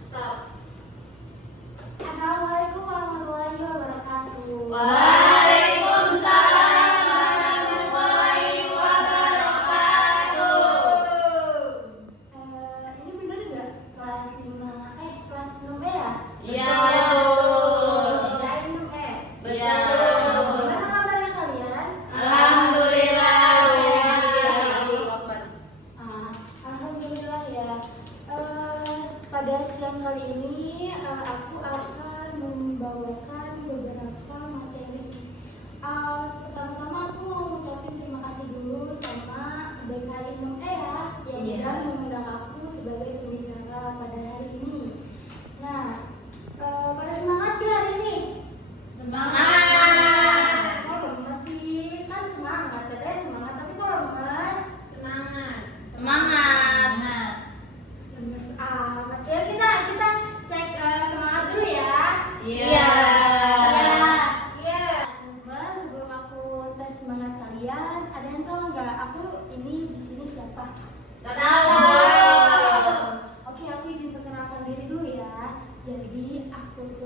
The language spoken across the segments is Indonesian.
Stop. Assalamualaikum warahmatullahi wabarakatuh. Waalaikumsalam warahmatullahi wabarakatuh. Ini bener nggak kelas 5? Kelas 6 ya? Iya, betul. Kirain 6 Betul. Gimana kabarnya kalian? Alhamdulillah. Alhamdulillah ya. Pada siang kali ini aku akan membawakan beberapa materi. Pertama-tama aku mau ngucapin terima kasih dulu sama BKI ME ya yang Iya. udah mengundang aku sebagai pembicara pada hari ini. Nah, pada semangat gak hari ini? Semangat. Kok lemes sih? Kan semangat, katanya semangat, tapi kok lemes? Semangat. Lemes amat. Ya kita cek semangat dulu ya. Iya. Mbak, sebelum aku tes semangat kalian, ada yang tahu nggak aku ini di sini siapa? Tak tahu. Oke, aku izin perkenalkan diri dulu ya. Jadi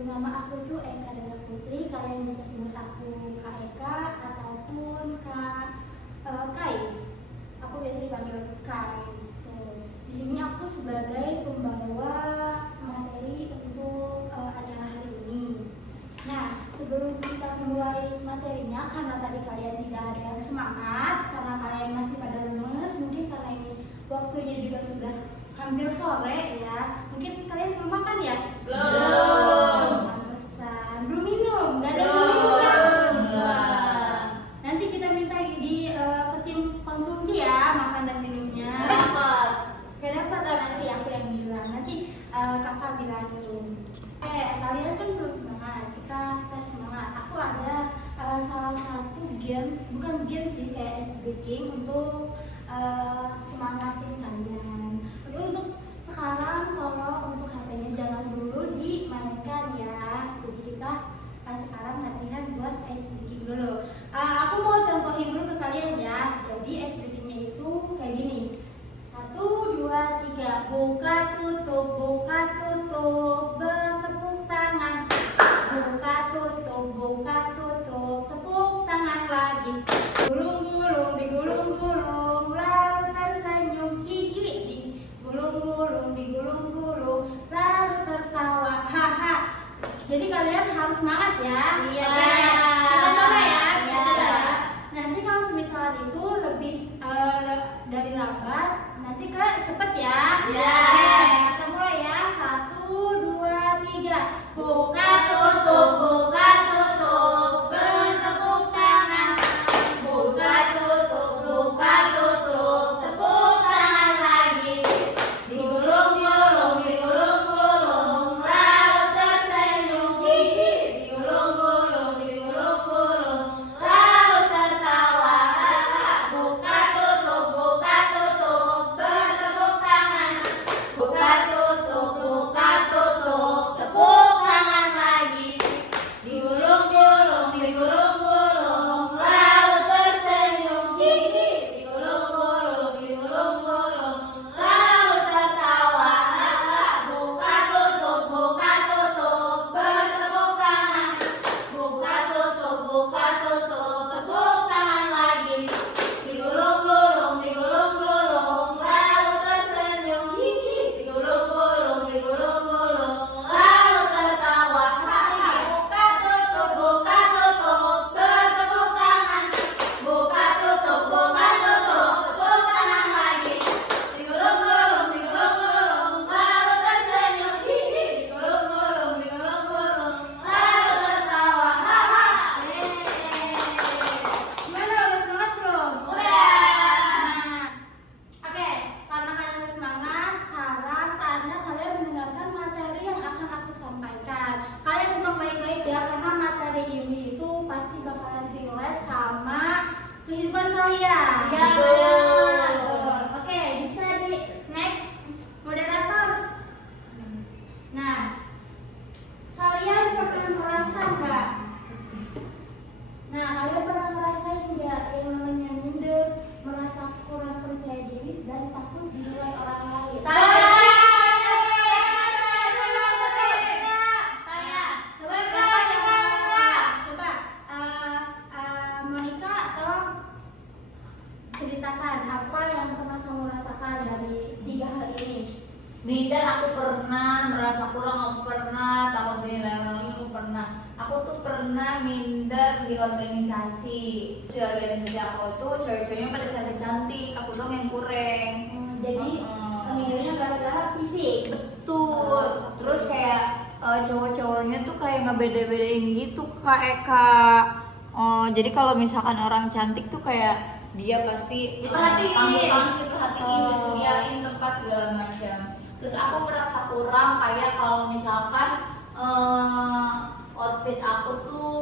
nama aku tuh Eka Dara Putri. Kalian bisa sebut aku Kak Eka ataupun Kak Kai. Aku biasa dipanggil Kai. Tuh. Di sini aku sebagai pembawa materi untuk acara hari ini. Nah, sebelum kita mulai materinya, karena tadi kalian tidak ada yang semangat, karena kalian masih pada lemes, mungkin karena ini waktunya juga sudah hampir sore ya. Mungkin kalian belum makan ya? Belum. Pantesan. Belum minum? Gak ada Belum. minum kan? Enggak. Nanti kita minta ke tim konsumsi ya, makan dan minumnya. Dapat. Gak dapat, nanti aku yang bilang. Nanti kakak bilangin. Kalian kan belum semangat, kita semangat. Aku ada salah satu games, bukan games sih, kayak ice breaking untuk semangatin kalian. Oke, untuk sekarang kalau untuk HP-nya jangan dulu dimainkan ya. Jadi kita sekarang latihan buat ice breaking dulu. Aku mau contohin dulu ke kalian ya. Jadi ice breakingnya itu kayak gini. 1, 2, 3, buka tutup, bertepuk tangan. Buka tutup, tepuk tangan lagi. Gulung-gulung, digulung-gulung, lalu tersenyum, gigi digulung-gulung, digulung-gulung, lalu tertawa, haha. Jadi kalian harus semangat ya. Iya. Oke, kita coba ya. Kita Iya. coba. Nanti kalau semisal itu lebih dari lambat, nanti ke cepet ya. Iya. Oke, kita mulai ya. 1, 2, 3. Buka tutup, bertepuk tangan. Buka tutup, tepuk tangan lagi. Digulung-gulung, lalu tersenyum, digulung-gulung, takut dinilai orang lain? Saya. Monica, tolong ceritakan apa yang pernah kamu rasakan dari 3 hal ini. Minder aku pernah, merasa kurang aku pernah, takut dinilai orang lain aku pernah. Aku tuh pernah minder di organisasi. Di organisasi aku tuh cewek-ceweknya pada cantik-cantik, aku doang yang kurang. Jadi mindernya gara-gara fisik. Betul. Terus kayak cowok-cowoknya tuh kayak ngebeda-bedain gitu Kak Eka. Jadi kalau misalkan orang cantik tuh kayak dia pasti diperhatiin, disediain tempat segala macam. Terus aku merasa kurang kayak kalau misalkan outfit aku tuh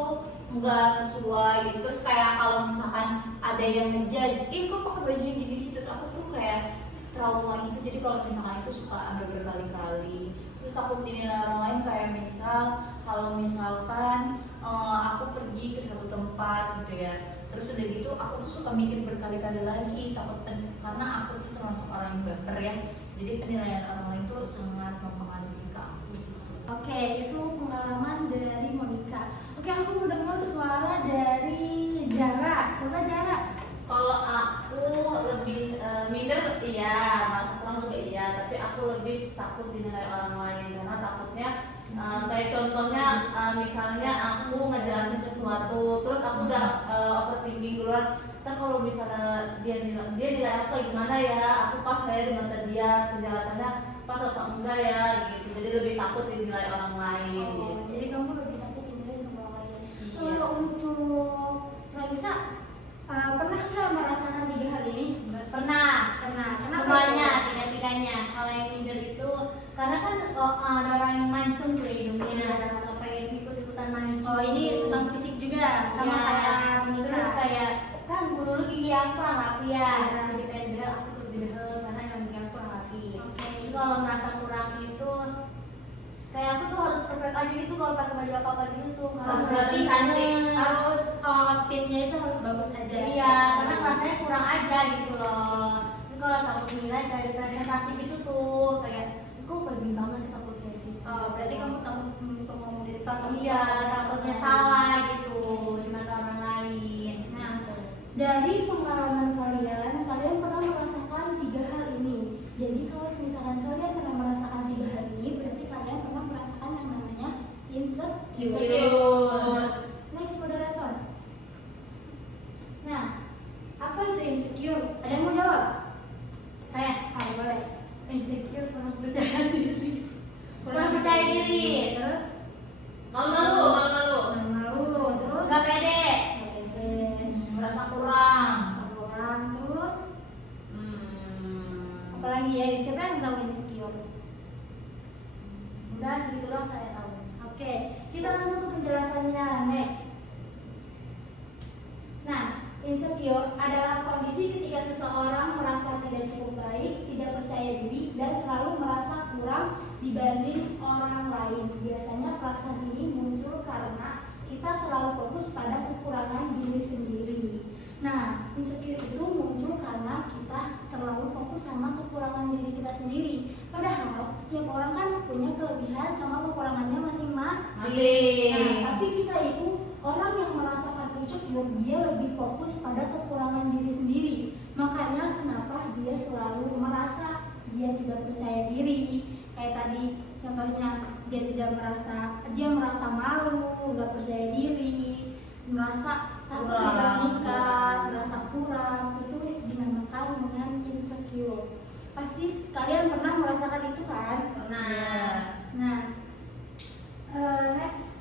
nggak sesuai gitu. Terus kayak kalau misalkan ada yang ngejudge, kok pakai baju yang gini sih, terus aku tuh kayak trauma gitu. Jadi kalau misalkan itu suka ambil berkali-kali. Terus takut dinilai orang lain kayak misal kalau misalkan aku pergi ke satu tempat gitu ya, terus udah gitu aku tuh suka mikir berkali-kali lagi, takut karena aku tuh termasuk orang yang baper ya, jadi penilaian orang lain tuh sangat mempengaruhi ke aku gitu. Oke, itu pengalaman dari Monica. Oke, aku mau dengar suara dari Zara. Coba Zara. Kalau aku lebih minder iya, merasa kurang juga iya, tapi aku lebih takut dinilai orang lain karena takutnya kayak contohnya misalnya aku ngejelasin sesuatu terus aku udah overthinking duluan, kan kalau misalnya dia nilai aku kayak gimana ya, aku pas saya di mata dia, penjelasannya pas atau enggak ya gitu, jadi lebih takut dinilai orang lain gitu. Jadi kamu lebih takut dinilai sama orang lain. Iya. Untuk Raisa, pernah nggak merasakan 3 hal ini? Pernah. Kenapa? Semuanya, tiga-tiganya. Kalau yang minder itu karena kan ada orang yang mancung tuh hidungnya, atau pengen ikut-ikutan mancung. Oh, ini tentang fisik juga sama Ya, kayak Monica. terus kayak kan guru lu gigi aku kurang rapi ya, jadi pengen behel aku ikut behel karena emang gigi aku kurang rapi. Jadi kalau merasa kurang itu kayak aku tuh harus perfect aja gitu kalau pakai baju apa gitu tuh, harus Berarti cantik. harus outfitnya itu harus bagus aja. Iya, karena rasanya kurang aja gitu loh. Tapi kalau takut nilai dari presentasi gitu tuh kayak kok bagus banget sih takut kayak gitu. Oh, berarti kamu takut untuk ngomong di depan. Iya, takutnya salah gitu di mata orang lain. Nah, dari pengalaman kalian pernah merasakan 3 hal ini. Jadi kalau misalkan kalian pernah merasakan 3 hal ini, berarti kalian pernah merasakan yang namanya insecure. Next, moderator. Nah, apa itu insecure? Ada yang mau jawab? Kayak Boleh. insecure, kurang percaya diri. Kurang percaya diri. Terus malu. Terus Gak pede, nggak pede. merasa kurang. Kurang. Terus Hmm. apalagi ya? Siapa yang tahu insecure? Udah segitu doang saya tahu. Oke, kita langsung ke penjelasannya. Next. Nah, insecure adalah kondisi ketika seseorang merasa tidak cukup baik, tidak percaya diri, dan selalu merasa kurang dibanding orang lain. Biasanya perasaan ini muncul karena kita terlalu fokus pada kekurangan diri sendiri. Nah, insecure itu muncul karena kita terlalu fokus sama kekurangan diri kita sendiri. Padahal setiap orang kan punya kelebihan sama kekurangannya masing-masing. Nah, tapi kita itu orang yang merasakan insecure, dia lebih fokus pada kekurangan diri sendiri. Makanya kenapa dia selalu merasa dia tidak percaya diri. Kayak tadi contohnya, dia merasa malu, nggak percaya diri, merasa takut dibandingkan, merasa kurang. Itu dinamakan dengan insecure. Pasti kalian pernah merasakan itu kan? Nah, next.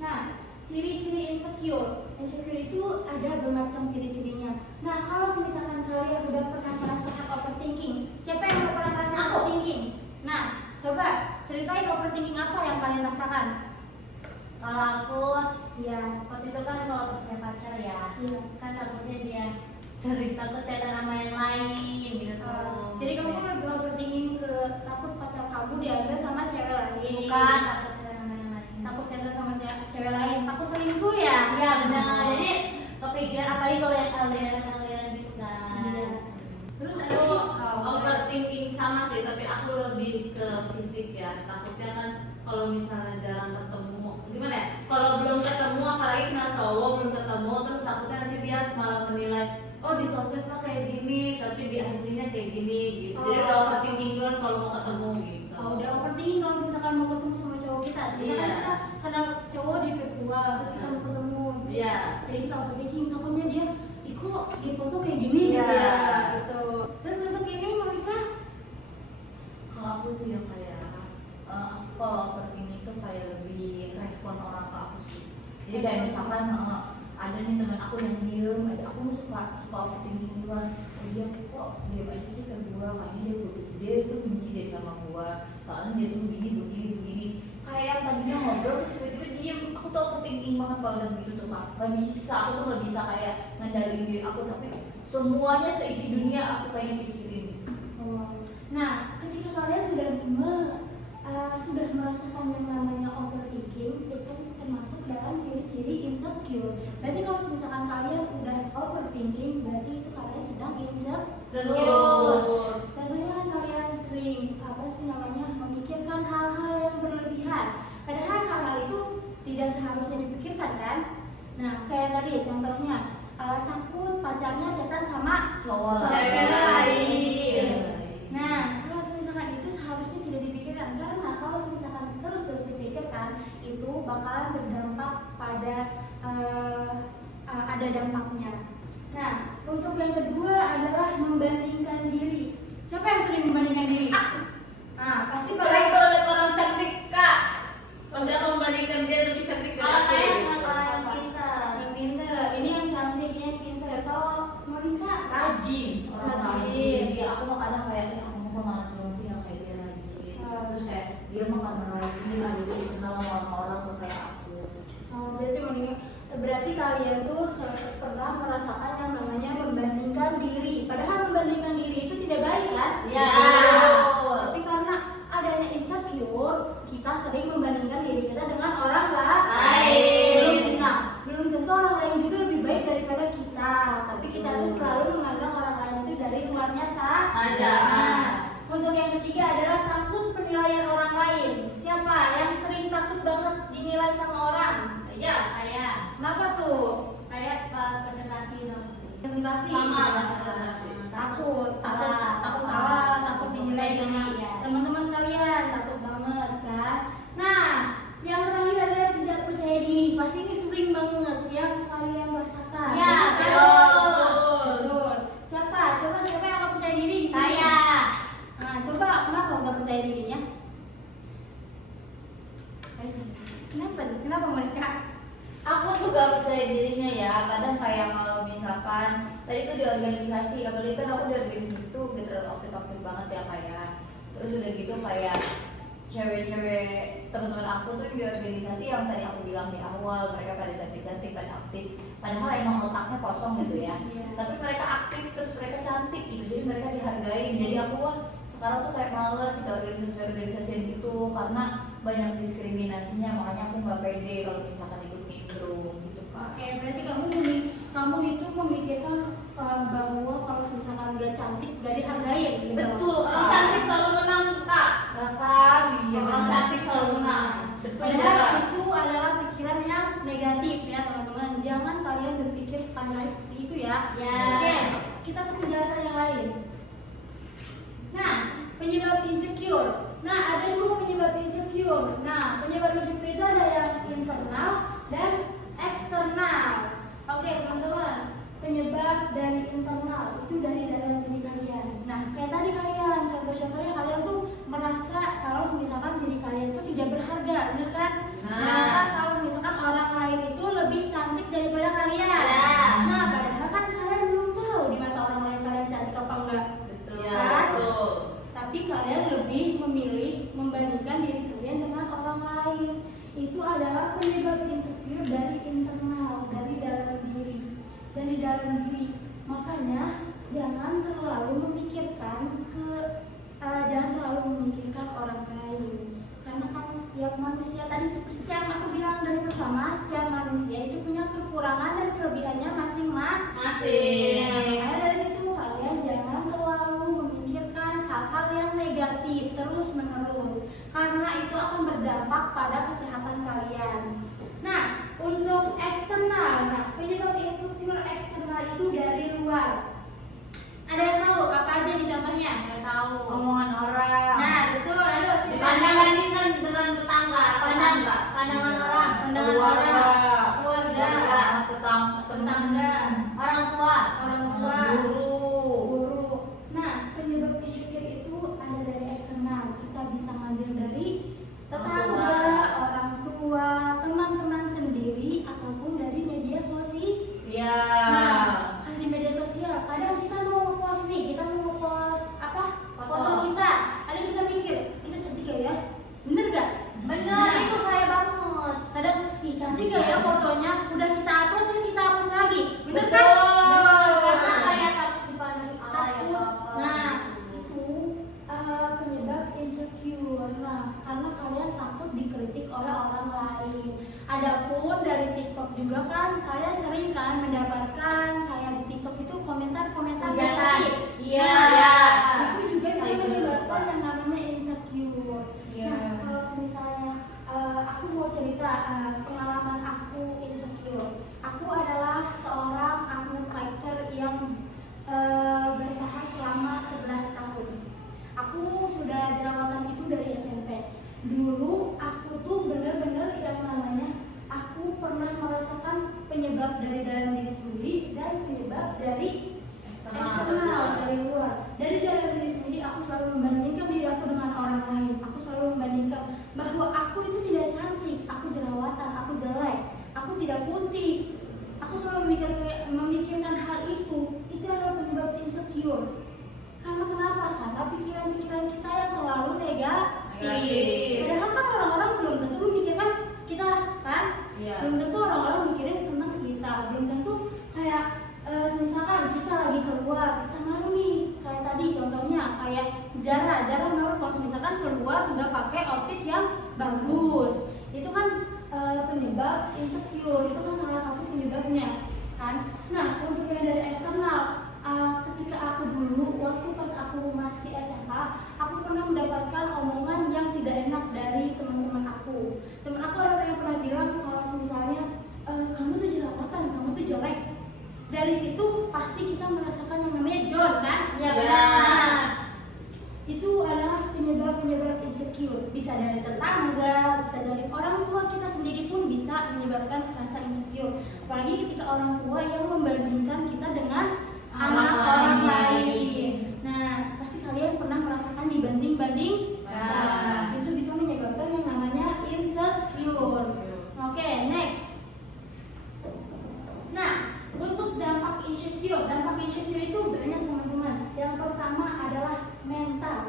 Nah, ciri-ciri insecure. Insecure itu ada bermacam ciri-cirinya. Nah, kalau misalkan kalian udah pernah merasakan overthinking, siapa yang udah pernah merasakan overthinking? Nah, coba ceritain overthinking apa yang kalian rasakan. Kalau aku Ya, waktu itu kan kalau punya pacar ya, iya. kan takutnya dia sering takut chatan sama yang lain gitu tuh. Jadi kamu kan lebih overthinking ke takut pacar kamu diambil sama cewek lain. bukan takut chatan sama yang lain. Takut chatan sama cewek lain. Takut selingkuh ya? Iya benar. Jadi kepikiran apalagi kalau yang aliran gitu kan. Iya. sosmed mah kayak gini tapi di aslinya kayak gini gitu. Jadi udah overthinking duluan kalau mau ketemu gitu. Oh, udah overthinking kalau misalkan mau ketemu sama cowok kita. Misalkan Iya. kita kenal cowok di virtual, terus kita mau ketemu. Terus Iya. jadi kita overthinking, takutnya dia, ih kok di foto kayak gini Iya. gitu ya. Gitu. Terus untuk ini Monica, Kalau aku tuh yang kayak aku kalau overthinking tuh kayak lebih respon orang ke aku sih. Jadi kayak misalkan ada nih teman aku yang diem aja, aku suka overthinking duluan. Oh dia kok diem aja sih ke gua, kayaknya dia tuh benci deh sama gua. Soalnya dia tuh begini. Kayak tadinya ngobrol terus tiba-tiba diem. Aku tuh overthinking banget kalau udah gitu tuh Kak. Gak bisa, aku tuh gak bisa kayak ngendaliin diri aku, tapi semuanya seisi dunia aku pengen pikirin. nah ketika kalian sudah merasakan yang namanya overthinking, itu termasuk dalam ciri-ciri insecure. Berarti kalau misalkan kalian udah overthinking, berarti itu kalian sedang insecure. Contohnya kan kalian sering memikirkan hal-hal yang berlebihan. Padahal hal-hal itu tidak seharusnya dipikirkan kan? Nah kayak tadi contohnya takut pacarnya chatan sama Cowok cewek lain. Iya. Nah kalau misalkan itu seharusnya tidak dipikirkan, karena kalau misalkan terus dipikirkan itu bakalan berdampak pada ada dampaknya. Nah untuk yang kedua adalah membandingkan diri. Siapa yang sering membandingkan diri? Aku. Nah pasti Apalagi kalau lihat orang cantik Kak, pasti aku membandingkan dia lebih cantik dari aku. yang pintar, ini yang cantik, ini yang pintar. Kalau Monica Rajin, orang Rajin. rajin. Dia aku mah kadang kayak aku kok malas banget sih yang kayak dia rajin. Terus kayak dia mah karena rajin, jadi dikenal sama orang-orang tuh kayak aku. berarti Monica, berarti kalian tuh pernah merasakan yang namanya membandingkan diri. Padahal membandingkan diri itu tidak baik kan? Iya. Tapi karena adanya insecure, kita sering membandingkan diri kita dengan orang lain. Nah, belum tentu orang lain juga lebih baik daripada kita. Tapi kita tuh selalu memandang orang lain itu dari luarnya saja. Nah, untuk yang ketiga adalah takut penilaian orang lain. Siapa yang sering takut banget dinilai sama orang? Iya, kayak Kenapa tuh? Kayak presentasi Sama, presentasi. takut Salah. takut dinilai sama teman-teman kalian, takut banget kan. Nah yang terakhir adalah tidak percaya diri. Pasti ini sering banget yang kalian rasakan. Ya, betul. Coba siapa yang nggak percaya diri di sini? Saya. Nah coba kenapa nggak percaya dirinya? Kenapa mereka? Aku tuh gak percaya dirinya ya. Kadang kayak kalau misalkan tadi tuh di organisasi, apalagi kan aku di organisasi tuh udah terlalu aktif banget ya kayak. Terus udah gitu kayak cewek-cewek teman-teman aku tuh di organisasi yang tadi aku bilang di awal, mereka pada cantik-cantik, pada aktif. Padahal emang otaknya kosong gitu ya. Tapi mereka aktif, terus mereka cantik gitu, jadi mereka dihargai. Jadi aku sekarang tuh kayak males gitu organisasi yang gitu karena banyak diskriminasinya, makanya aku nggak pede kalau misalkan ikut nimbrung gitu Kak. Oke, berarti kamu itu memikirkan bahwa kalau misalkan gak cantik gak dihargai gitu. Betul, orang cantik selalu menang Kak. Bahkan Iya, orang cantik selalu menang. Betul. Padahal itu adalah pikiran yang negatif ya teman-teman. Jangan kalian berpikir sekali-kali seperti itu ya. Ya. Oke, kita ke penjelasan yang lain. Nah, penyebab insecure. Nah, ada dua penyebab insecure. Nah, penyebab insecure itu ada yang internal dan eksternal. Oke, teman-teman. Penyebab dari internal itu dari dalam diri kalian. Nah, kayak tadi kalian, contohnya kalian tuh merasa kalau misalkan diri kalian itu tidak berharga, benar kan? Merasa kalau misalkan orang lain itu lebih cantik daripada kalian. Nah, padahal kan kalian belum tahu di mata orang lain kalian cantik apa enggak. Betul. Kan? Betul. Tapi kalian lebih memilih membandingkan diri kalian dengan orang lain. Itu adalah penyebab insecure dari internal, dari dalam diri. Makanya jangan terlalu memikirkan orang lain. Karena kan setiap manusia, tadi seperti yang aku bilang dari pertama, setiap manusia itu punya kekurangan dan kelebihannya masing-masing. Makanya dari situ kalian jangan terlalu memikirkan hal-hal yang negatif terus menerus, karena itu akan berdampak pada kesehatan kalian. Nah, untuk eksternal, penyebab insecure eksternal itu dari luar. pengalaman aku insecure. Aku adalah seorang atlet fighter yang bertahan selama 11 tahun. Aku sudah jerawatan itu dari SMP. Dulu aku tuh bener-bener yang namanya aku pernah merasakan penyebab dari dalam diri sendiri dan penyebab dari eksternal, dari luar. Dari dalam diri sendiri aku selalu membandingkan diri aku dengan orang lain. Aku selalu membandingkan bahwa aku itu tidak cantik, aku jerawatan, aku jelek, aku tidak putih. Aku selalu memikirkan hal itu. Itu adalah penyebab insecure. Karena kenapa? Karena pikiran-pikiran kita yang terlalu negatif. Padahal kan orang-orang belum tentu memikirkan kita kan? Iya. Belum tentu orang-orang mikirin tentang kita. Belum tentu kayak misalkan kita lagi keluar, kita malu nih. Kayak tadi contohnya kayak Zara malu kalau misalkan keluar nggak pakai outfit yang bagus. Itu kan penyebab insecure. Itu kan salah satu penyebabnya kan. Nah, untuk yang dari eksternal, ketika aku dulu waktu pas aku masih SMA, aku pernah mendapatkan omongan yang tidak enak dari teman-teman aku. Teman aku ada yang pernah bilang kalau misalnya kamu tuh jerawatan, kamu tuh jelek. Dari situ pasti kita merasakan yang namanya down kan? Ya benar. Itu adalah penyebab insecure. Bisa dari tetangga, bisa dari orang tua kita sendiri pun bisa menyebabkan rasa insecure. Apalagi ketika orang tua yang membandingkan kita dengan anak orang lain. Nah, pasti kalian pernah merasakan dibanding-banding. Nah, itu bisa menyebabkan yang namanya insecure. Oke, next. Nah, untuk dampak insecure itu banyak teman-teman. Yang pertama adalah mental.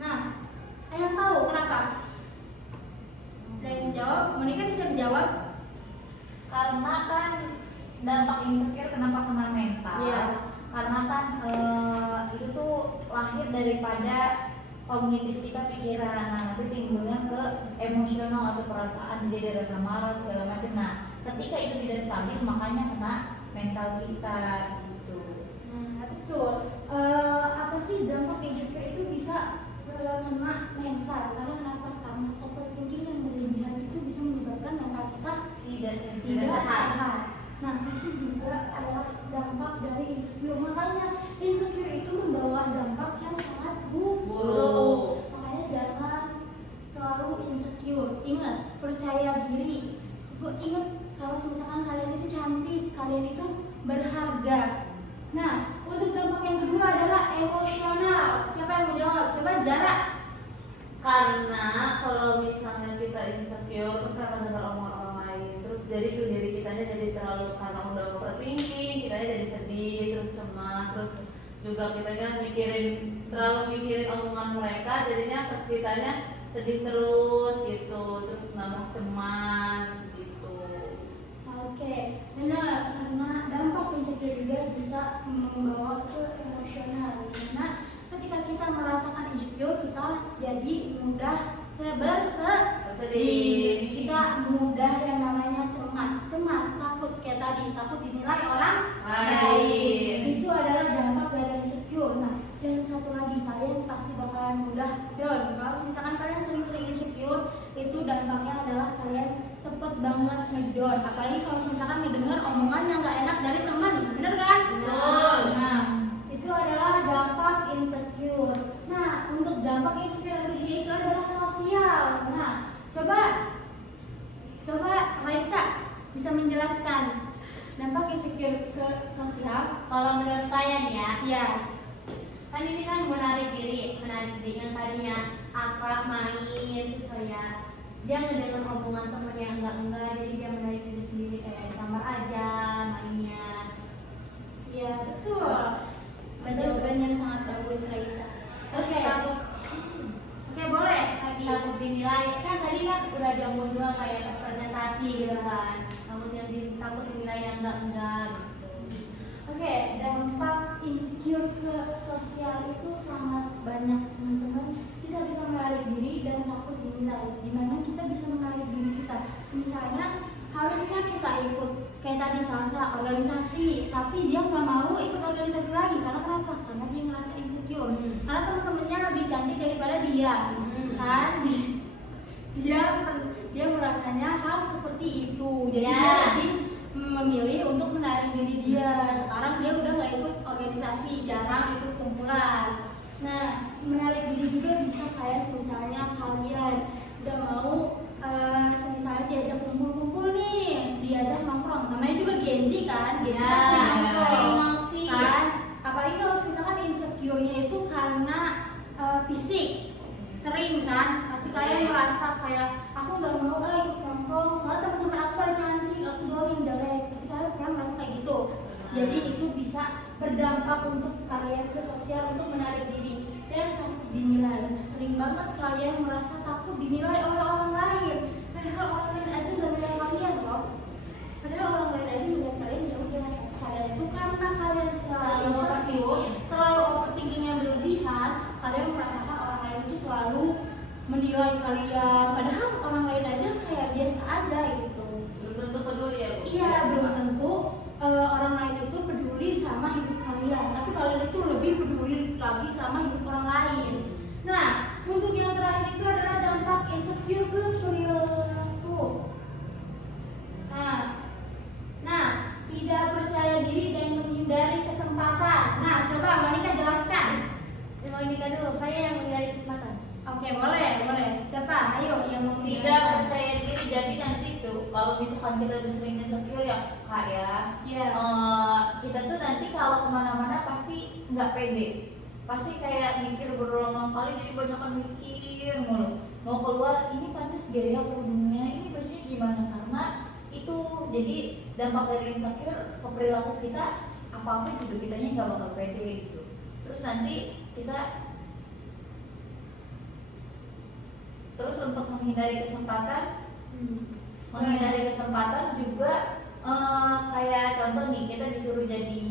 Nah, ada yang tahu kenapa? Ada yang bisa jawab? Monika bisa menjawab? Karena kan dampak insecure kenapa kena mental? Iya. Karena kan itu tuh lahir daripada kognitif kita pikiran. Nah, nanti timbulnya ke emosional atau perasaan, jadi ada rasa marah segala macam. Nah, ketika itu tidak stabil makanya kena mental kita gitu. Nah, betul. Apa sih dampak insecure itu bisa kena mental? Karena kenapa? Karena overthinking yang berlebihan itu bisa menyebabkan mental kita tidak sehat. Nah, itu juga adalah dampak dari insecure. Makanya insecure itu membawa dampak yang sangat buruk. Makanya jangan terlalu insecure. Ingat, percaya diri. Ingat kalau misalkan kalian itu cantik, kalian itu berharga. Nah, untuk dampak yang kedua adalah emosional. Siapa yang mau jawab? Coba Zara. Karena kalau misalnya kita insecure karena dengar omongan orang lain, terus jadi tuh diri kitanya jadi terlalu, karena udah overthinking, kitanya jadi sedih, terus cemas, terus juga kitanya terlalu mikirin omongan mereka, jadinya kitanya sedih terus gitu, terus nambah cemas gitu. Oke, benar, karena dampak insecure juga bisa membawa ke emosional. Karena ketika kita merasakan insecure, kita jadi mudah bersedih. Kita mudah yang namanya cemas, takut kayak tadi, takut dinilai orang lain. Itu adalah dampak dari insecure. Nah, dan satu lagi, kalian pasti bakalan mudah down. Kalau misalkan kalian sering-sering insecure, itu dampaknya adalah kalian cepet banget ngedown. Apalagi kalau misalkan ngedengar omongan yang gak enak dari teman, bener kan? Betul. Nah, itu adalah dampak insecure. Nah, untuk dampak insecure yang ketiga itu adalah sosial. Nah, coba Raisa bisa menjelaskan dampak insecure ke sosial. Kalau menurut saya nih ya, Ya, kan ini kan menarik diri yang tadinya akrab main, terus kayak dia ngedengar omongan temen yang enggak, jadi dia menarik diri sendiri kayak di kamar aja mainnya. ya betul. Jawabannya sangat bagus, Raisa. Oke. Oke, boleh lagi. Takut dinilai, kan tadi kan udah diomong juga kayak pas presentasi gitu kan, takut dinilai yang enggak gitu. Oke, dampak insecure ke sosial itu sangat banyak teman-teman. Kita bisa menarik diri dan takut dinilai. Gimana kita bisa menarik diri kita? Misalnya harusnya kita ikut kayak tadi Salsa organisasi, tapi dia nggak mau ikut organisasi lagi karena kenapa? Karena dia ngerasa insecure. Karena teman-temannya lebih cantik daripada dia, kan? dia merasanya hal seperti itu. Jadi Ya. dia lebih memilih untuk menarik diri dia. Sekarang dia udah nggak ikut organisasi, jarang ikut kumpulan. Nah, menarik diri juga bisa kayak misalnya kalian nggak mau misalnya diajak kumpul-kumpul nih, diajak nongkrong. Namanya juga Gen Z kan, Gen Z Ya, pasti ya, nongkrong ya. kan. Apalagi kalau misalkan insecure-nya itu karena fisik, sering kan pasti kalian merasa kayak aku nggak mau ikut nongkrong soalnya teman-teman aku pada cantik, aku doang yang jelek. Pasti kalian pernah merasa kayak gitu. Jadi itu bisa berdampak untuk kalian ke sosial untuk menarik diri dan takut dinilai. Nah, sering banget kalian merasa takut dinilai oleh orang lain, padahal orang lain aja nggak nilai kalian loh. Padahal orang lain aja nilai kalian ya udah. Kalian itu karena kalian selalu insecure, terlalu overthinking yang berlebihan, kalian merasakan orang lain itu selalu menilai kalian, padahal orang lain aja kayak biasa aja gitu. Belum tentu peduli ya Bu? Iya, belum tentu orang lain itu peduli sama hidup kalian, tapi kalian itu lebih peduli lagi sama hidup orang lain. Nah, untuk yang terakhir itu adalah dampak insecure ke perilaku. Nah, tidak percaya diri dan menghindari kesempatan. Nah, coba Monica jelaskan. Monica dulu, saya yang menghindari kesempatan. Oke, boleh. Siapa? Ayo yang mau Tidak menjelaskan. percaya diri, jadi nanti tuh kalau misalkan kita udah sering insecure ya kak ya, Iya. kita tuh nanti kalau kemana-mana pasti nggak pede, pasti kayak mikir berulang-ulang kali, jadi banyak mikir mulu. Mau keluar ini pantas gaya kerudungnya, ini bajunya gimana, karena itu jadi dampak dari insecure ke perilaku kita, apa-apa juga kitanya nggak bakal pede gitu. Terus nanti kita terus untuk menghindari kesempatan juga kayak contoh nih, kita disuruh jadi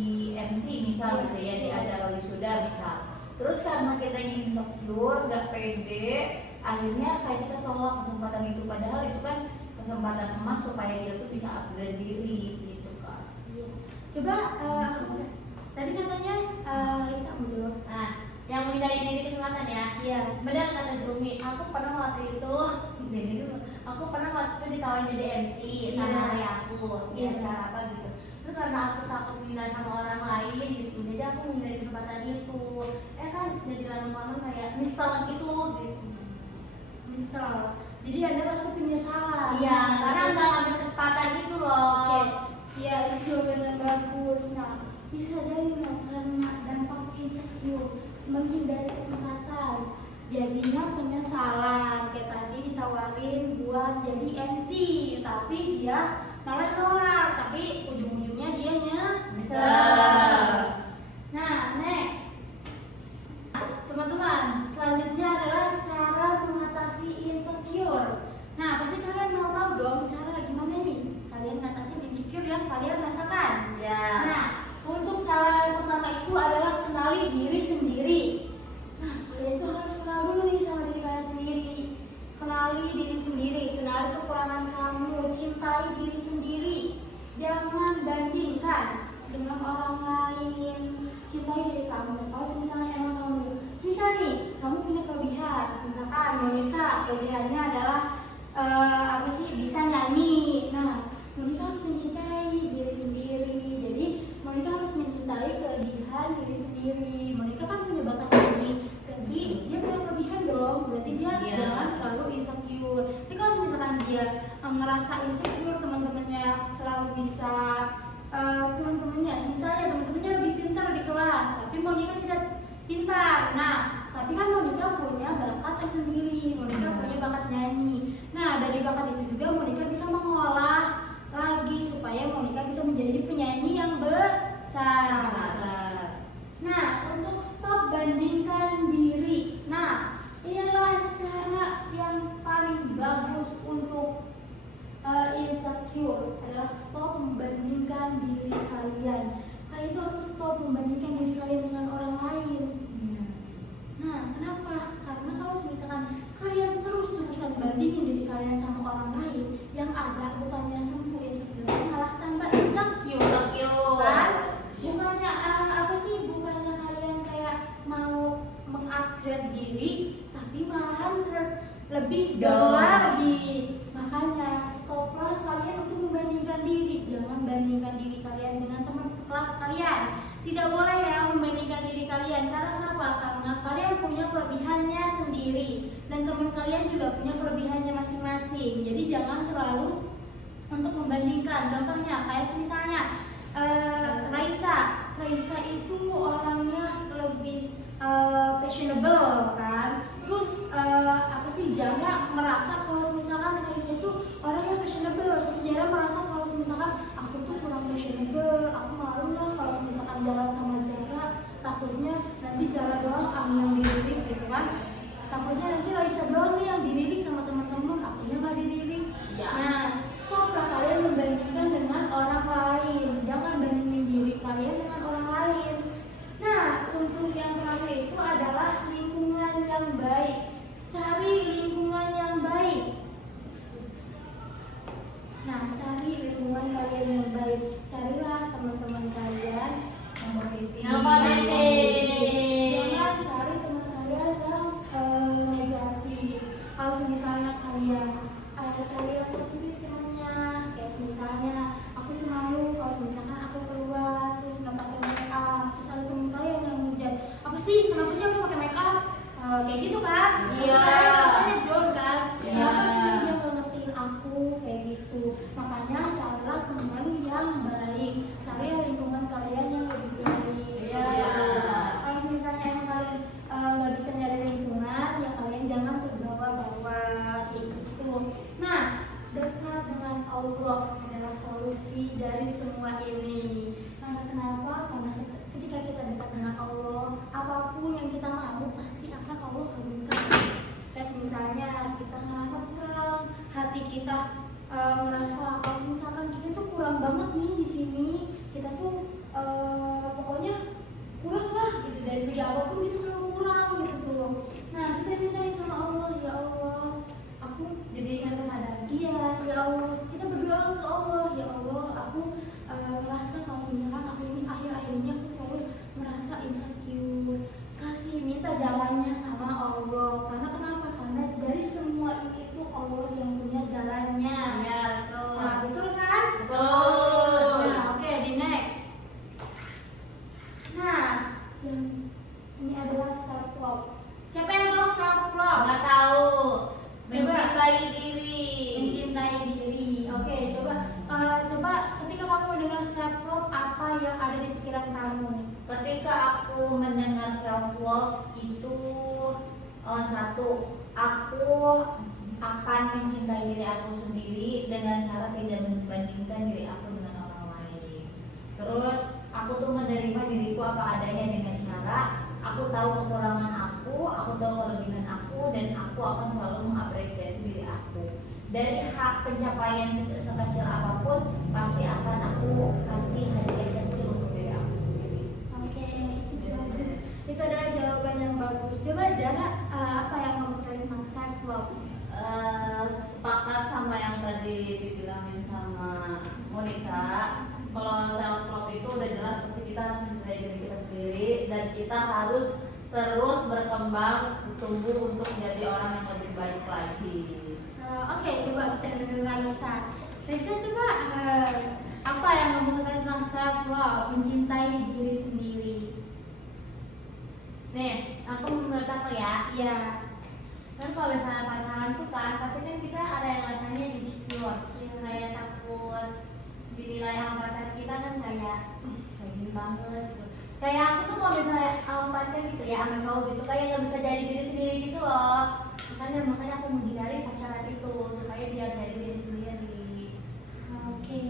MC misal gitu ya di acara wisuda misal. Terus karena kita ingin insecure, nggak pede, akhirnya kayak kita tolak kesempatan itu, padahal itu kan kesempatan emas supaya kita tuh bisa upgrade diri gitu kan. Iya. Coba tadi katanya Lisa mau jawab. Nah, yang menghindari diri kesempatan ya. Iya. Benar kata Zumi, aku pernah waktu itu, aku pernah waktu itu ditawarin jadi MC sama Iya. ayah aku di Iya. acara apa gitu. Terus karena aku takut dinilai sama orang lain gitu, jadi aku menghindari kesempatan itu. Kan jadi lama-lama kayak nyesel gitu. Nyesel. Jadi ada rasa penyesalan. Iya, karena nggak ngambil kesempatan itu loh. Oke. Iya, itu jawaban yang bagus. Nah, bisa jadi karena dampak insecure, menghindari kesempatan, jadinya penyesalan. Kayak tadi ditawarin buat jadi MC, tapi dia malah nolak, tapi ujung-ujungnya dia nyesel. Nah, next. Teman-teman, selanjutnya adalah cara mengatasi insecure. Nah, pasti kalian mau tahu dong cara gimana nih kalian ngatasin insecure yang kalian rasakan. Ya. Nah, untuk cara yang pertama itu adalah kenali diri sendiri. Nah, kalian itu harus kenal dulu nih sama diri kalian sendiri. Kenali diri sendiri, kenali kekurangan kamu, cintai diri sendiri. Jangan bandingkan dengan orang lain. Cintai diri kamu. Kalau misalnya emang kamu, misal nih, kamu punya kelebihan. Misalkan Monica, kelebihannya adalah bisa nyanyi. Nah, Monica harus mencintai diri sendiri. Jadi Monica harus mencintai kelebihan diri sendiri. Monica kan punya bakat nyanyi, berarti dia punya kelebihan dong. Berarti dia jangan terlalu insecure. Tapi kalau misalkan dia merasa insecure, teman-temannya selalu bisa misalnya teman-temannya lebih pintar di kelas, tapi Monica tidak pintar. Nah, tapi kan Monica punya bakat tersendiri. Monica punya bakat nyanyi. Nah, dari bakat itu juga Monica bisa mengolah lagi supaya Monica bisa menjadi penyanyi yang besar. Nah, untuk stop bandingkan diri. Nah, ini adalah cara yang paling bagus untuk insecure, adalah stop membandingkan diri kalian. Kalian itu harus stop membandingkan diri kalian dengan orang lain. Nah, kenapa? Karena kalau misalkan kalian terus-terusan bandingin diri kalian sama orang lain, yang ada bukannya sembuh insecure, malah tambah insecure. Kan? Bukannya bukannya kalian kayak mau mengupgrade diri, tapi malahan lebih down lagi. Makanya makanya stoplah kalian untuk membandingkan diri. Jangan bandingkan diri kalian dengan teman sekelas kalian. Tidak boleh ya membandingkan diri kalian. Karena kenapa? Karena kalian punya kelebihannya sendiri dan teman kalian juga punya kelebihannya masing-masing. Jadi jangan terlalu untuk membandingkan. Contohnya kayak misalnya Raisa itu orangnya lebih fashionable kan. Terus apa sih, Jara merasa kalau misalkan Raisa itu orangnya fashionable. Terus Jara merasa kalau misalkan aku tuh kurang fashionable, aku malu lah kalau misalkan jalan sama Jara, takutnya nanti Jara doang yang dilirik gitu kan. Takutnya nanti Raisa doang nih yang dilirik sama teman-teman, akunya nggak dilirik. Ya. Nah, stoplah kalian membandingkan dengan orang lain. Jangan bandingin diri kalian dengan orang lain. Nah, untuk yang terakhir itu adalah lingkungan yang baik. Cari lingkungan yang baik. Nah, cari lingkungan kalian yang baik. Carilah teman-teman kalian yang positif. Yang positif. Jangan cari teman kalian yang negatif. Kalau misalnya kalian cari yang positif temannya, kayak misalnya aku tuh malu kalau misalkan aku keluar terus nggak pakai make up, terus ada teman kalian yang hujat, apa sih, kenapa sih aku pakai make up, kayak gitu kan? Iya. Rasanya down kan? Iya. Kenapa sih dia nggak ngertiin aku kayak gitu? Makanya carilah teman yang baik, carilah lingkungan kalian yang lebih baik. Iya. Kalau misalnya emang kalian nggak bisa nyari lingkungan, ya kalian jangan terbawa-bawa gitu. Nah, dekat dengan Allah adalah solusi dari semua ini. Karena kenapa? Karena ketika kita dekat dengan Allah, apapun yang kita mau pasti akan Allah kabulkan. Kayak misalnya kita ngerasa kurang, hati kita merasa kalau misalkan kita tuh kurang banget nih di sini, kita tuh pokoknya kurang lah gitu, dari segi apapun kita selalu kurang gitu tuh. Nah, kita minta sama Allah, ya Allah, aku Diberikan kesadaran. iya, ya Allah, kita berdoa ke Allah, ya Allah, aku merasa kalau misalkan aku ini akhir-akhir ini aku terlalu merasa insecure. Kasih minta jalannya sama Allah. Karena kenapa? Karena dari semua ini tuh Allah yang punya jalannya. Ya, betul. Nah, betul kan? Betul. Nah, oke, di next. Nah, yang ini adalah self love. Siapa yang tahu self love? Nggak tahu. Coba. Mencintai diri. Mencintai diri. Oke, coba ketika kamu mendengar self love, apa yang ada di pikiran kamu nih? Ketika aku mendengar self love itu satu, aku akan mencintai diri aku sendiri dengan cara tidak membandingkan diri aku dengan orang lain. Terus aku tuh menerima diriku apa adanya dengan cara aku tahu kekurangan aku tahu kelebihan aku, dan aku akan selalu mengapresiasi diri aku. Dari hak pencapaian sekecil apapun, pasti akan aku kasih hadiah kecil untuk diri aku sendiri. Oke, itu bagus. Itu adalah jawaban yang bagus. Coba Jara, apa yang kamu ketahui tentang self love? Sepakat sama yang tadi dibilangin sama Monica. Kalau self love itu udah jelas pasti kita harus mencintai diri kita sendiri, dan kita harus terus berkembang, tumbuh untuk menjadi orang yang lebih baik lagi. Oke, coba kita dengar Raisa. Raisa, coba apa yang kamu ketahui tentang self love, mencintai diri sendiri? Nih, aku menurut aku ya, Ya, kan kalau misalnya pacaran tuh kan pasti kan kita ada yang rasanya insecure, Iya. kayak takut dinilai sama pacar kita kan kayak, wih kayak gini banget gitu. Kayak aku tuh kalau misalnya sama pacar gitu ya, sama cowok gitu, kayak nggak bisa jadi diri sendiri gitu loh. Makanya aku menghindari pacaran itu supaya biar jadi diri sendiri. oke.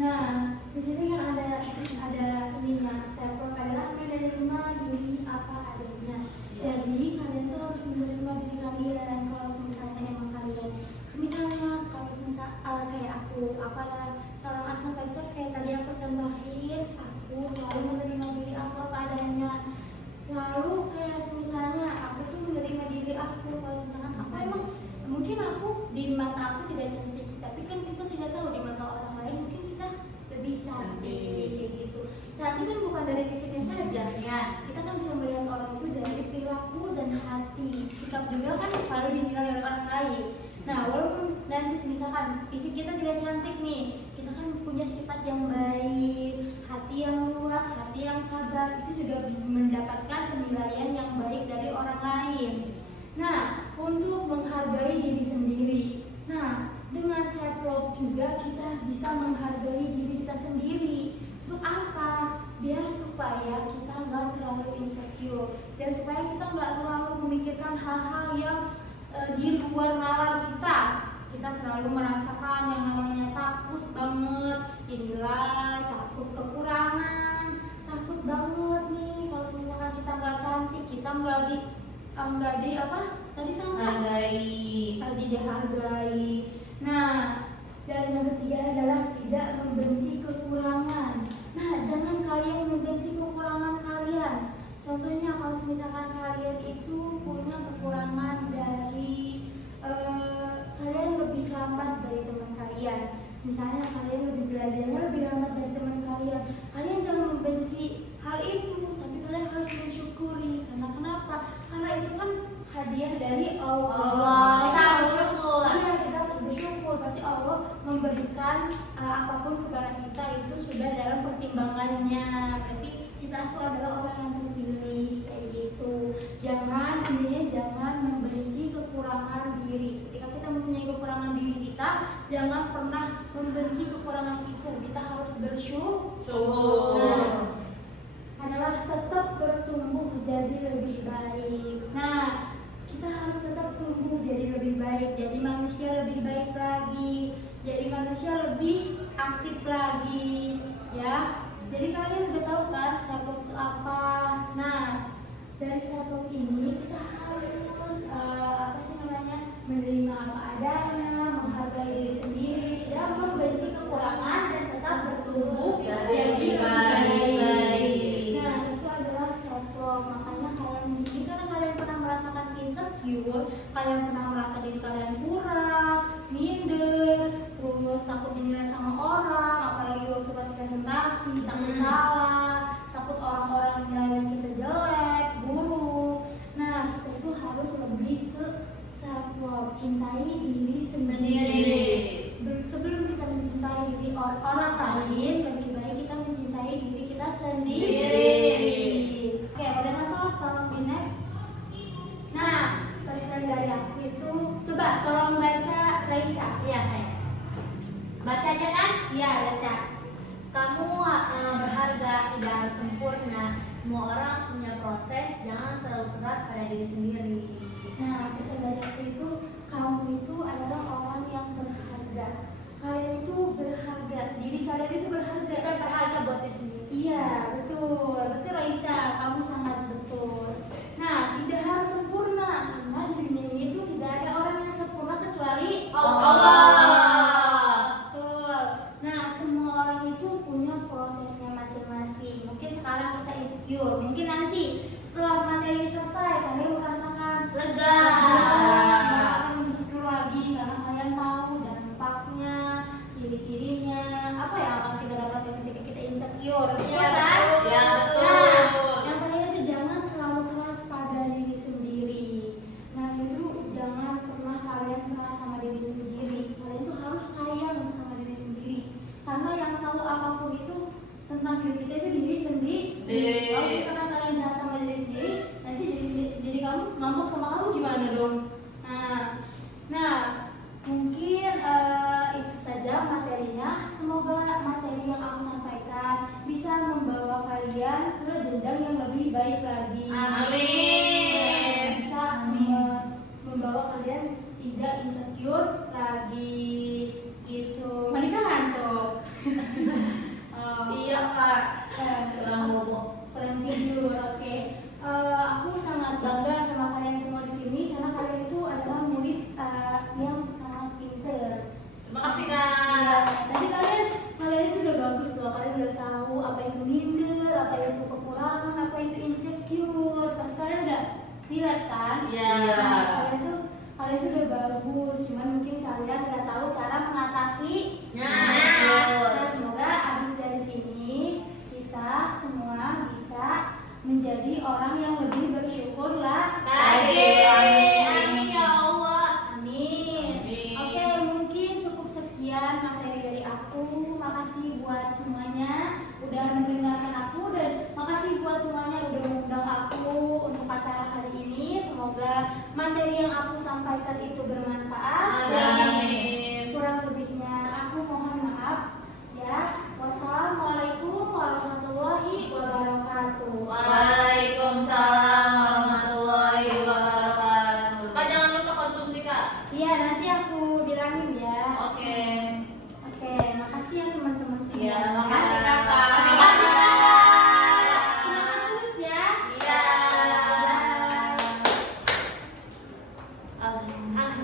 Nah, di sini kan ada ininya, self love adalah menerima diri apa adanya. Jadi kalian tuh harus menerima diri kalian. Kalau misalnya emang kalian, misalnya kalau kayak aku adalah seorang anak vektor, kayak tadi aku contohin, aku selalu menerima diri aku apa adanya. Selalu kayak misalnya aku tuh menerima diri aku. Kalau misalkan aku emang mungkin aku di mata aku tidak cantik, tapi kan kita tidak tahu di mata orang lain mungkin kita lebih cantik kayak gitu. Cantik kan bukan dari fisiknya saja ya, kita kan bisa melihat orang itu dari perilaku dan hati. Sikap juga kan selalu dinilai oleh orang lain. Nah, walaupun nanti misalkan fisik kita tidak cantik nih, kita kan punya sifat yang baik, hati yang luas, hati yang sabar, itu juga mendapatkan penilaian yang baik dari orang lain. Nah, untuk menghargai diri sendiri. Nah, dengan self love juga kita bisa menghargai diri kita sendiri. Untuk apa? Biar supaya kita nggak terlalu insecure, biar supaya kita nggak terlalu memikirkan hal-hal yang di luar nalar kita. Kita selalu merasakan yang namanya takut banget dinilai, takut kekurangan, takut banget nih kalau misalkan kita nggak cantik, kita nggak di apa tadi tadi dihargai. Nah, dan yang ketiga adalah tidak membenci kekurangan. Nah, jangan kalian membenci kekurangan kalian. Contohnya kalau misalkan kalian itu punya kekurangan dari kalian lebih lambat dari teman kalian. Misalnya kalian lebih belajarnya lebih lambat dari teman kalian. Kalian jangan membenci hal itu, tapi kalian harus mensyukuri. Karena kenapa? Karena itu kan hadiah dari Allah. Kita harus bersyukur. Iya, kita harus bersyukur. Pasti Allah memberikan apapun kepada kita itu sudah dalam pertimbangannya. Berarti kita itu adalah orang yang terpilih kayak gitu. Jangan membenci kekurangan diri. Ketika kita mempunyai kekurangan diri kita, jangan pernah membenci kekurangan itu. Kita harus bersyukur. Nah, adalah tetap bertumbuh jadi lebih baik. Nah, kita harus tetap tumbuh jadi lebih baik, jadi manusia lebih baik lagi, jadi manusia lebih aktif lagi, ya. Jadi kalian udah tahu kan self love itu apa? Nah, dari self love ini kita harus menerima apa adanya, menghargai diri sendiri, tidak membenci kekurangan dan tetap bertumbuh jadi lebih baik. Nah, itu adalah self love. Makanya kalian di sini karena kalian pernah merasakan insecure, kalian pernah merasa diri kalian kurang, minder, terus takut dinilai sama orang, apalagi waktu pas presentasi, takut salah, takut orang-orang menilai kita jelek, buruk. Nah, kita itu harus lebih ke self love, cintai diri sendiri. Sebelum kita mencintai diri orang lain, lebih baik kita mencintai diri kita sendiri. Oke, udah nonton, tolong di next. Nah, pesan dari aku itu, coba tolong baca Raisa. Iya, kayak baca aja kan? Iya, baca. Kamu berharga, tidak harus sempurna. Semua orang punya proses, jangan terlalu keras pada diri sendiri. Nah, pesan dari aku itu, kamu itu adalah orang yang berharga. Kalian itu berharga, diri kalian itu berharga. Kita berharga buat diri sendiri. Iya, betul Raisa, kamu sangat betul. Nah, tidak harus sempurna, karena di dunia ini tuh tidak ada orang yang sempurna kecuali Allah. Betul. Nah, semua orang itu punya prosesnya masing-masing. Mungkin sekarang kita insecure, mungkin nanti setelah materi selesai kalian merasakan Lega. nggak akan insecure lagi karena kalian tahu dampaknya, ciri-cirinya, apa yang akan kita dapatkan ketika kita insecure. Iya kan? Ya, betul. Nah, yang terakhir itu jangan terlalu keras pada diri sendiri. Nah, itu jangan pernah kalian keras sama diri sendiri. Kalian tuh harus sayang sama diri sendiri. Karena yang tahu apapun itu tentang diri kita itu diri sendiri. Kalau misalkan kalian jahat sama diri sendiri, nanti diri kamu ngambek sama kamu gimana dong? Nah, mungkin itu saja materinya. Semoga materi yang aku sampaikan bisa membawa kalian ke jenjang yang lebih baik lagi. Amin. Bisa membawa kalian tidak insecure lagi. Gitu. Monika ngantuk. Iya, Kak. Kurang bobo, kurang tidur. Oke. Aku sangat bangga sama kalian semua di sini karena kalian itu adalah murid yang sangat pintar. Terima kasih, Kak. Nanti kalian itu udah bagus loh. Kalian udah tahu apa itu minder, apa itu kekurangan, apa itu insecure. Pasti kalian udah relate kan? Iya. Kalian itu udah bagus. Cuman mungkin kalian nggak tahu cara mengatasi. Nah, semoga abis dari sini kita semua bisa menjadi orang yang lebih bersyukur lah. Amin ya Allah. Amin. materi yang aku sampaikan itu bermanfaat. Amin. Kurang lebihnya aku mohon maaf ya. Wassalamualaikum warahmatullahi wabarakatuh. Waalaikumsalam warahmatullahi wabarakatuh. Kak jangan lupa konsumsi Kak. Iya, nanti aku bilangin ya. Oke. Oke, makasih ya teman-teman semua. Iya, makasih Kakak. Makasih Kakak. Semangat terus ya. Iya. Alhamdulillah.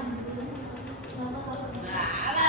Alhamdulillah.